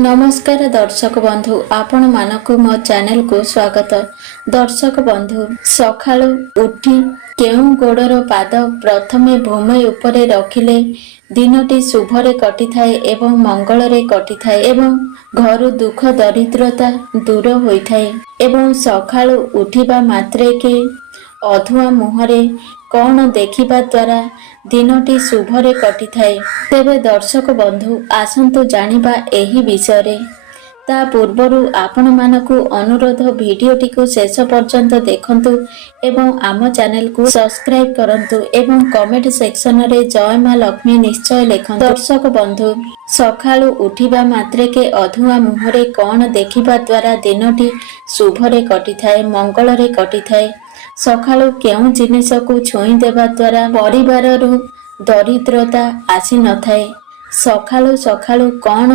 नमस्कार दर्शक बंधु, आपण मानक मो चैनल को स्वागत। दर्शक बंधु, सकाळु उठी केउ गोड़र पाद प्रथमे भूमि उपरे रखिले दिनटी शुभरे कटिथाए एवं मंगलरे कटिथाए एवं घर दुख दरिद्रता दूर होइथाए एवं सकाळु उठिबा मात्रे के अधुआ मुहरे कौन देखिबा द्वारा दिनटी शुभरे कटिथाए। तेबे दर्शक बंधु आसंतु जानिबा एही विषय ता पूर्वरु आपण मानकु अनुरोध भिडियोटी को शेष पर्यंत देखंतु एवं आम चैनल को सब्सक्राइब करंतु एवं कमेंट सेक्शन रे जय मां लक्ष्मी निश्चय लिखंतु। दर्शक बंधु, सकाळु उठिबा मात्रे के अधुआ मुहरे कौन देखिबा द्वारा दिनटी शुभरे कटिथाए मंगलरे कटिथाए। सकाळु केउ जिनिस को छुई देबा द्वारा परिवार रु दरिद्रता आसी नथाए। सकाळु सकाळु कौन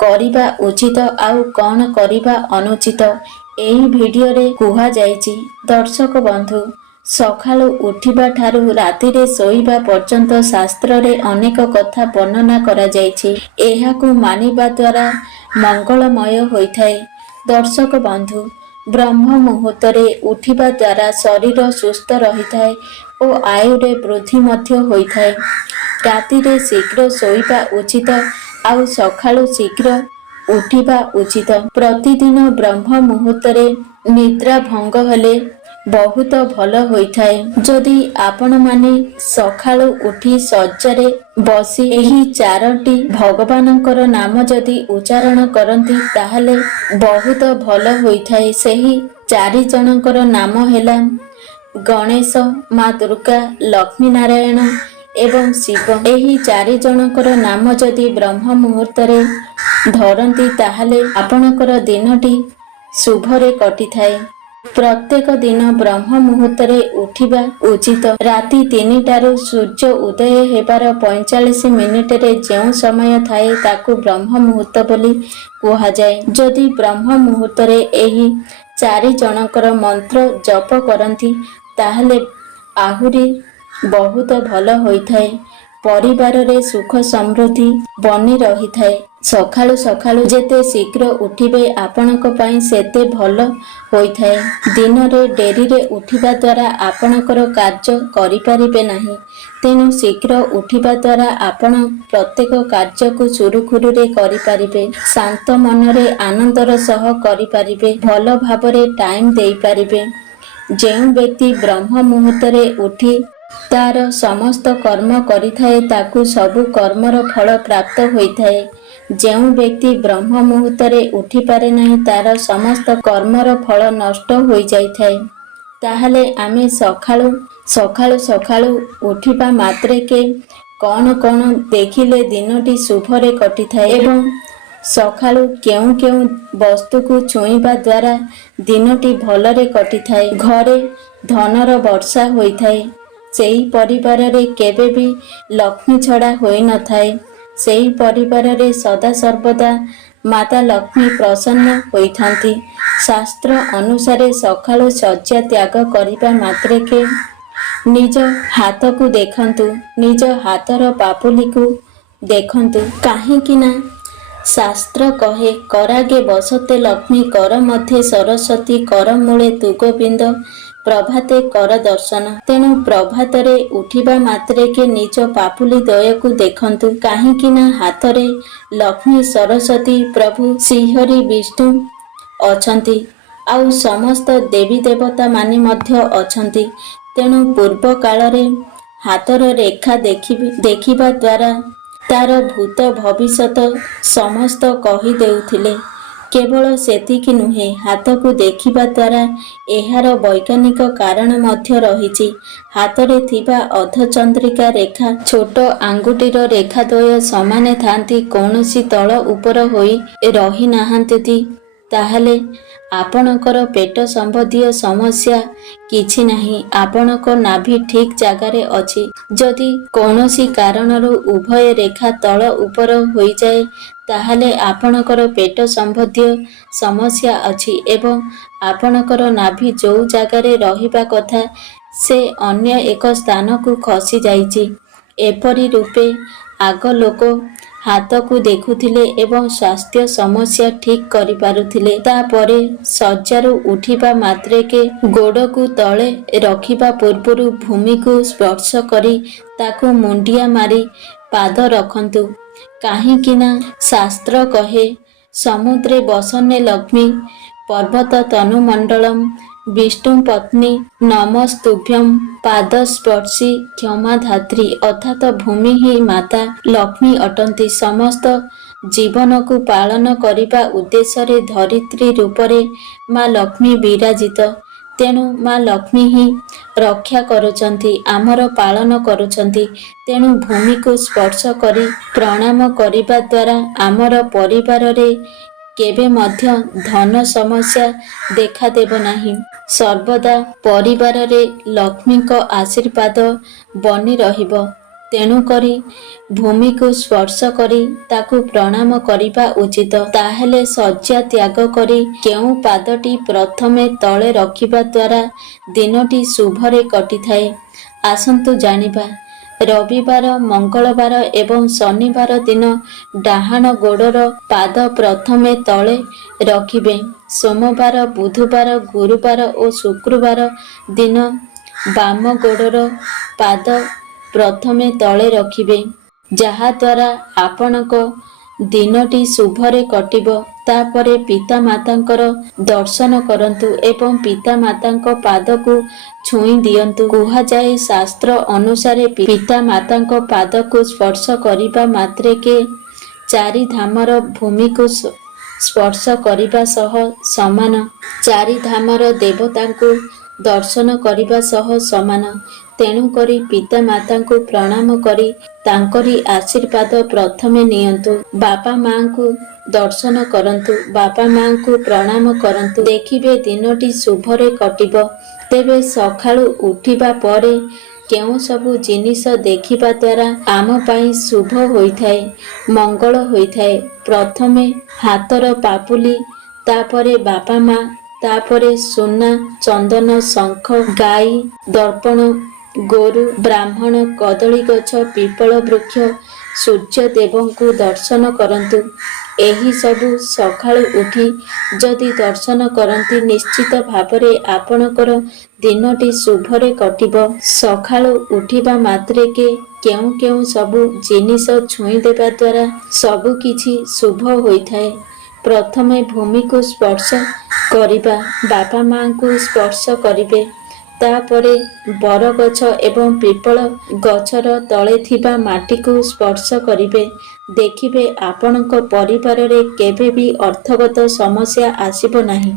करिबा उचित आउ कौन करिबा अनुचित एही भिडियो रे कुहा जायछि। दर्शक बंधु, सकाळु उठिबा ठारू राति रे सोइबा पर्यंत शास्त्र रे अनेक कथा वर्णना करा जायछि। एहाकु मानिबा द्वारा मंगलमय होइथाए। दर्शक बंधु, ब्रह्म मुहूर्त रे उठिबा द्वारा शरीर सुस्थ रहिथाए ओ आयु रे वृद्धि मध्य होइथाए। राति रे शीघ्र सोइबा उचित आउ सकाळु शीघ्र उठिबा उचित। प्रतिदिन ब्रह्म मुहूर्त रे निद्रा भंग हेले बहुत भल होइथाए। जदि आपण माने सकाळु उठी सज्जारे बसी एही चारोटी भगवानकर नाम जदि उच्चारण करंती ताहले बहुत भल होइथाए। सेही चारि जनकर नाम हेला गणेश, माँ दुर्गा, लक्ष्मी नारायण एवं शिव। एही चारि जनकर नाम जदि ब्रह्म मुहूर्त रे धरंती ताहले आपणकर दिनटी शुभरे कटिथाए। प्रत्येक दिन ब्रह्म मुहूर्त रे उठिबा उचित। राति 3टारू सूर्य उदय हेबार 45 मिनिट रे जेउ समय थाए ताकू ब्रह्म मुहूर्त बोली कुहा जाए। जदि ब्रह्म मुहूर्त रे एही चारि जनकर मंत्र जप करंती ताहले आहुरी बहुत भल होइथाए। परिवार रे सुख समृद्धि बनी रहिथाए। सकाळु सकाळु जेते शीघ्र उठिबे आपणक पई सेते भल होइथाए। दिन रे डेरी रे उठिबा द्वारा आपणकर कार्य करि परिबे नाही। तेनु शीघ्र उठिबा द्वारा आपण प्रत्येक कार्य को सुरुखुरु रे करि परिबे। शांत मन रे आनंदर सह करि परिबे। भल भाबरे टाइम देई परिबे। जेउ व्यक्ति ब्रह्म मुहूर्त रे उठी तार समस्त कर्म करिथाए ताकू सबु कर्मर फल प्राप्त होइथाए। जेउ व्यक्ति ब्रह्म मुहूर्त रे उठी पारे नाही तार समस्त कर्मर फल नष्ट होई जाइथाए। ताहले आमे सकाळु सकाळु उठिबा मात्रे के कौन कौन देखिले दिनटी शुभरे कटिथाए एवं सकाळु केउ केउ वस्तु को छुईबा द्वारा दिनटी भलरे कटिथाए। घरे धनर वर्षा होइथाए। सेही परिवार रे केबे भी लक्ष्मी छड़ा होई न थाए। सेही परिवार रे सदा सर्वदा माता लक्ष्मी प्रसन्न होइथांती। शास्त्र अनुसारे सकाळु शଯ୍या त्याग करिबा मात्रे के निज हाथ को देखंतु, निज हाथर पापुली को देखंतु। काहे कि ना शास्त्र कहे करागे बसते लक्ष्मी कर मध्ये सरस्वती कर मूले तुगोबिंद प्रभाते कर दर्शन। तेणु प्रभातरे उठिबा मात्रे के निज पापुली दय को देखंतु। काहेकि ना हाथरे लक्ष्मी सरस्वती प्रभु श्रीहरि विष्णु अछंती आउ समस्त देवी देवता माने मध्य अछंती। तेणु पूर्व कालरे हाथर रेखा देखिबा द्वारा तार भूत भविष्यत समस्त कही देउथिले। केवल सेतिकी नुहे, हाथ को देखिबा द्वारा एहार वैज्ञानिक कारण मध्य रहिछि। हाथरे थिबा अर्धचंद्रिका रेखा छोट आंगुटीर रेखा द्वय समान थांती, कौनसी तल उपर होई रही नाहांती। ताहले आपणकर पेट संबंधी समस्या किछि नाही। आपणक नाभि ठीक जगारे अछि। जदि कौनसी कारणरू उभय रेखा तल उपर होई जाए ताहले आपणकर पेट संबंधी समस्या अछि एवं आपणकर नाभि जो जगारे रहिबा कथा से अन्य एक स्थान को खसी जाइछि। एपरि रूपे आग लोक ହାତକୁ ଦେଖୁଥିଲେ ଏବଂ ସ୍ୱାସ୍ଥ୍ୟ ସମସ୍ୟା ଠିକ୍ କରିପାରୁଥିଲେ। ତାପରେ ଶଯ୍ୟାରୁ ଉଠିବା ମାତ୍ରକେ ଗୋଡ଼କୁ ତଳେ ରଖିବା ପୂର୍ବରୁ ଭୂମିକୁ ସ୍ପର୍ଶ କରି ତାକୁ ମୁଣ୍ଡିଆ ମାରି ପାଦ ରଖନ୍ତୁ। କାହିଁକିନା ଶାସ୍ତ୍ର କହେ, ସମୁଦ୍ରେ ବସନେ ଲକ୍ଷ୍ମୀ ପର୍ବତ ତନୁମଣ୍ଡଳମ୍ ବିଷ୍ଣୁ ପତ୍ନୀ ନମସ୍ତୁଭ୍ୟଂ ପାଦସ୍ପର୍ଶୀ କ୍ଷମାଧାତ୍ରୀ। ଅର୍ଥାତ ଭୂମି ହିଁ ମାତା ଲକ୍ଷ୍ମୀ ଅଟନ୍ତି। ସମସ୍ତ ଜୀବନକୁ ପାଳନ କରିବା ଉଦ୍ଦେଶ୍ୟରେ ଧରିତ୍ରୀ ରୂପରେ ମା ଲକ୍ଷ୍ମୀ ବିରାଜିତ। ତେଣୁ ମା ଲକ୍ଷ୍ମୀ ହିଁ ରକ୍ଷା କରୁଛନ୍ତି, ଆମର ପାଳନ କରୁଛନ୍ତି। ତେଣୁ ଭୂମିକୁ ସ୍ପର୍ଶ କରି ପ୍ରଣାମ କରିବା ଦ୍ୱାରା ଆମର ପରିବାରରେ କେବେ ମଧ୍ୟ ଧନ ସମସ୍ୟା ଦେଖାଦେବ ନାହିଁ। ସର୍ବଦା ପରିବାରରେ ଲକ୍ଷ୍ମୀଙ୍କ ଆଶୀର୍ବାଦ ବନି ରହିବ। ତେଣୁକରି ଭୂମିକୁ ସ୍ପର୍ଶ କରି ତାକୁ ପ୍ରଣାମ କରିବା ଉଚିତ। ତାହେଲେ ଶଯ୍ୟା ତ୍ୟାଗ କରି କେଉଁ ପାଦଟି ପ୍ରଥମେ ତଳେ ରଖିବା ଦ୍ୱାରା ଦିନଟି ଶୁଭରେ କଟିଥାଏ, ଆସନ୍ତୁ ଜାଣିବା। ରବିବାର, ମଙ୍ଗଳବାର ଏବଂ ଶନିବାର ଦିନ ଡାହାଣ ଗୋଡ଼ର ପାଦ ପ୍ରଥମେ ତଳେ ରଖିବେ। ସୋମବାର, ବୁଧବାର, ଗୁରୁବାର ଓ ଶୁକ୍ରବାର ଦିନ ବାମ ଗୋଡ଼ର ପାଦ ପ୍ରଥମେ ତଳେ ରଖିବେ, ଯାହାଦ୍ୱାରା ଆପଣଙ୍କ ଦିନଟି ଶୁଭରେ କଟିବ। ତାପରେ ପିତାମାତାଙ୍କର ଦର୍ଶନ କରନ୍ତୁ ଏବଂ ପିତାମାତାଙ୍କ ପାଦକୁ ଛୁଇଁ ଦିଅନ୍ତୁ। କୁହାଯାଏ, ଶାସ୍ତ୍ର ଅନୁସାରେ ପିତାମାତାଙ୍କ ପାଦକୁ ସ୍ପର୍ଶ କରିବା ମାତ୍ରକେ ଚାରି ଧାମର ଭୂମିକୁ ସ୍ପର୍ଶ କରିବା ସହ ସମାନ। ଚାରି ଧାମର ଦେବତାଙ୍କୁ ଦର୍ଶନ କରିବା ସହ ସମାନ। ତେଣୁକରି ପିତାମାତାଙ୍କୁ ପ୍ରଣାମ କରି ତାଙ୍କରି ଆଶୀର୍ବାଦ ପ୍ରଥମେ ନିଅନ୍ତୁ। ବାପା ମାଙ୍କୁ ଦର୍ଶନ କରନ୍ତୁ, ବାପା ମାଙ୍କୁ ପ୍ରଣାମ କରନ୍ତୁ। ଦେଖିବେ ଦିନଟି ଶୁଭରେ କଟିବ। ତେବେ ସକାଳୁ ଉଠିବା ପରେ କେଉଁ ସବୁ ଜିନିଷ ଦେଖିବା ଦ୍ୱାରା ଆମ ପାଇଁ ଶୁଭ ହୋଇଥାଏ, ମଙ୍ଗଳ ହୋଇଥାଏ? ପ୍ରଥମେ ହାତର ପାପୁଲି, ତାପରେ ବାପା ମା, ତାପରେ ସୁନା, ଚନ୍ଦନ, ଶଙ୍ଖ, ଗାଈ, ଦର୍ପଣ, ଗୋରୁ, ବ୍ରାହ୍ମଣ, କଦଳୀ ଗଛ, ପିପଳ ବୃକ୍ଷ, ସୂର୍ଯ୍ୟଦେବଙ୍କୁ ଦର୍ଶନ କରନ୍ତୁ। ଏହି ସବୁ ସକାଳୁ ଉଠି ଯଦି ଦର୍ଶନ କରନ୍ତି, ନିଶ୍ଚିତ ଭାବରେ ଆପଣଙ୍କର ଦିନଟି ଶୁଭରେ କଟିବ। ସକାଳୁ ଉଠିବା ମାତ୍ରକେ କେଉଁ କେଉଁ ସବୁ ଜିନିଷ ଛୁଇଁ ଦେବା ଦ୍ୱାରା ସବୁ କିଛି ଶୁଭ ହୋଇଥାଏ? ପ୍ରଥମେ ଭୂମିକୁ ସ୍ପର୍ଶ କରିବା, ବାପା ମାଙ୍କୁ ସ୍ପର୍ଶ କରିବେ। ତାପରେ ବରଗଛ ଏବଂ ପିପଳ ଗଛର ତଳେ ଥିବା ମାଟିକୁ ସ୍ପର୍ଶ କରିବେ। ଦେଖିବେ ଆପଣଙ୍କ ପରିବାରରେ କେବେ ବି ଅର୍ଥଗତ ସମସ୍ୟା ଆସିବ ନାହିଁ।